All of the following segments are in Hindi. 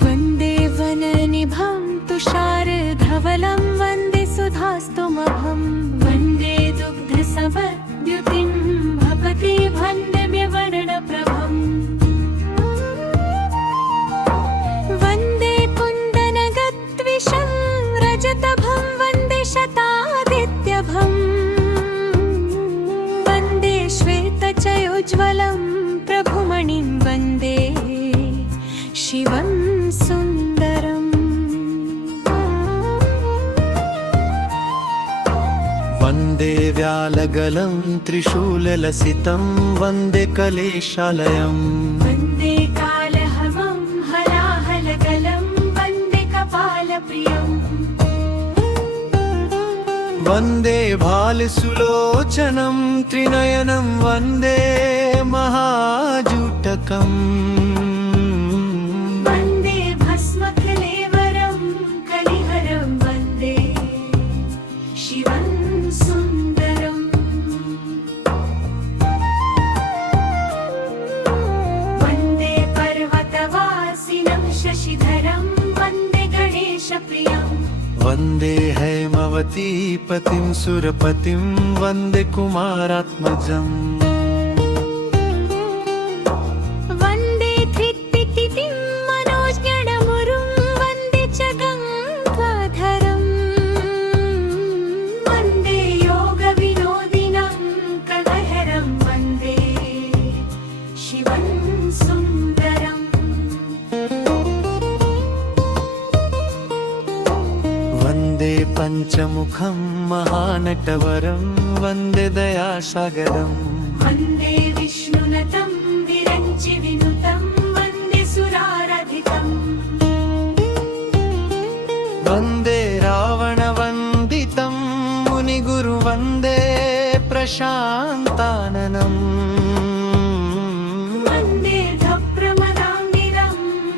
वन्दे वननिभं तुषारधवलं वन्दे सुधास्तुमभं वन्दे दुग्धसमद्युतिं भपति भन्धव्यवर्णप्रभम् वन्दे कुन्दनगद्विषं रजतभं वन्दे शतादित्यभम् वन्दे श्वेतचयोज्ज्वलं प्रभुमणिं वन्दे शिवं सुन्दरम् वन्दे व्यालगलं त्रिशूललसितं वन्दे कलेशालयम् वन्दे कालहवं हलाहलगलं वन्दे कपालप्रियम् वन्दे भालसुलोचनं त्रिनयनं वन्दे महाजूटकम् वन्दे भस्मकलेवरं कलिहरं वन्दे शिवं सुन्दरम् वन्दे पर्वतवासिनं शशिधरं वन्दे गणेशप्रियम् वन्दे हैमवतीपतिं सुरपतिं वन्दे कुमारात्मजम् वन्दे धृत्पितिं मनोज्ञडमुरुं वन्दे च गङ्गाधरम् वन्दे योगविनोदिनं कलहरं वन्दे शिवं सुन्दरम् वन्दे पञ्चमुखं महानटवरं वन्दे दयासागरम् वन्दे विष्णुनतं विरञ्चिविनुतं वन्दे सुराराधितम् वन्दे रावणवन्दितं मुनिगुरु वन्दे प्रशान्ताननम् वन्दे धप्रमदाङ्गिरं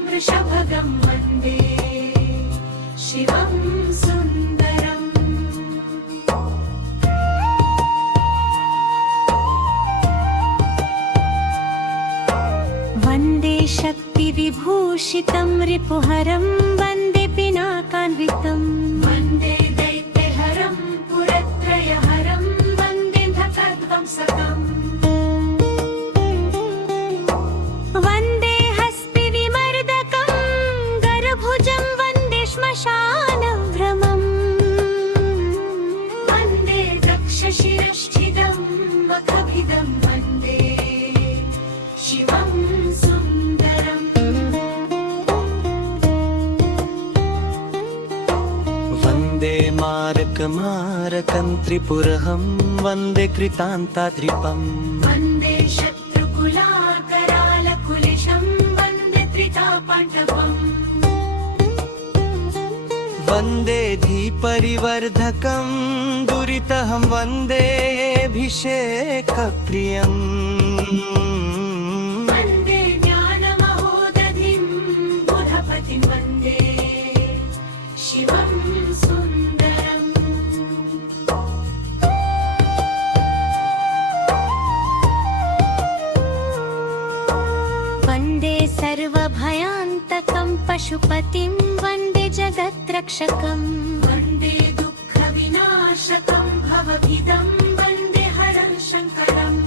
वृषभगं वन्दे शिवं सुन्दरम् वन्दे शक्तिविभूषितं रिपुहरं वन्दे पिनाकान्वितं वन्दे दैत्यहरं पुरत्रयहरं वन्दे धकध्वंसकम् वन्दे हस्तिविमर्दकं गरभुजं वन्दे श्मशानभ्रमम् वन्दे दक्षशिरश्छिदं मखभिदं वन्दे शिवं सुन्दरम् वन्दे मारकमारकं त्रिपुरहं वन्दे कृतान्ताद्रिपम् वन्दे शत्रुकुलाकरालकुलिशं वन्दे त्रितापाण्डवम् वन्दे धीपरिवर्धकं दुरितहं वन्देऽभिषेकप्रियम् वन्दे ज्ञानमहोदधिं बुधपतिं वन्दे शिवं सुन्दरम् वन्दे सर्वभयान्तकं पशुपतिं वन्दे जगद्रक्षकम् वन्दे दुःखविनाशकं भवभिदं वन्दे हरं शङ्करम्